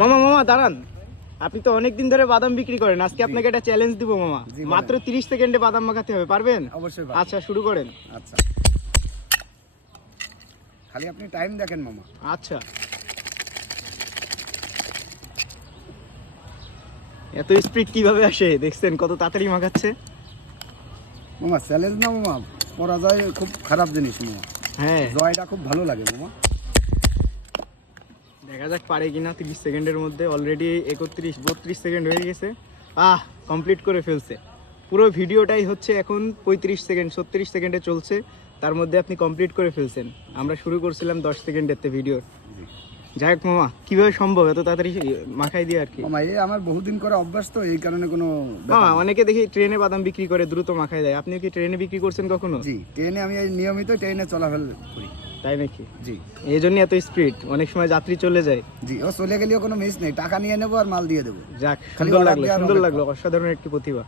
মামা মামা দাঁড়ান, আপনি তো অনেকদিন ধরে বাদাম বিক্রি করেন, আজকে আপনাকে একটা চ্যালেঞ্জ দিব মামা। মাত্র 30 সেকেন্ডে বাদাম মাখাতে হবে, পারবেন? অবশ্যই। আচ্ছা শুরু করেন। আচ্ছা, খালি আপনি টাইম দেখেন মামা। আচ্ছা, এত স্পিড কিভাবে আসে দেখছেন, কত তাড়াতাড়ি মাখাচ্ছে। মামা চ্যালেঞ্জ না মামা, পরাজয় খুব খারাপ জিনিস মামা, হ্যাঁ জয়টা খুব ভালো লাগে মামা। দেখা যাক পারে কিনা। 30 সেকেন্ডের মধ্যে অলরেডি 32 সেকেন্ড হয়ে গেছে। কমপ্লিট করে ফেলছে। পুরো ভিডিওটাই হচ্ছে এখন 35 সেকেন্ড 36 সেকেন্ডে চলছে, তার মধ্যে আপনি কমপ্লিট করে ফেলছেন। আমরা শুরু করছিলাম 10 সেকেন্ডের ভিডিওর। যাই হোক মামা, কিভাবে সম্ভব এত তাড়াতাড়ি মাখাই দিয়ে আর কি? মামা এই আমার বহুদিন করে অভ্যাস, তো এই কারণে কোনো মামা অনেকে দেখি ট্রেনে বাদাম বিক্রি করে দ্রুত মাখাই দেয়, আপনি কি ট্রেনে বিক্রি করছেন কখনো? জি, ট্রেনে আমি এই নিয়মিত ট্রেনে চলাফেরা করি। তাই নাকি? জি, এই জন্য এত স্পিড, অনেক সময় যাত্রী চলে যায়। জি, ও চলে গেলেও কোনো মিস নেই, টাকা নিয়ে নেবো আর মাল দিয়ে দেবো। যাক, খালি সুন্দর order লাগলো, দেওয়ার সুন্দর অপেক্ষা। লাগলো, অসাধারণ একটি প্রতিভা।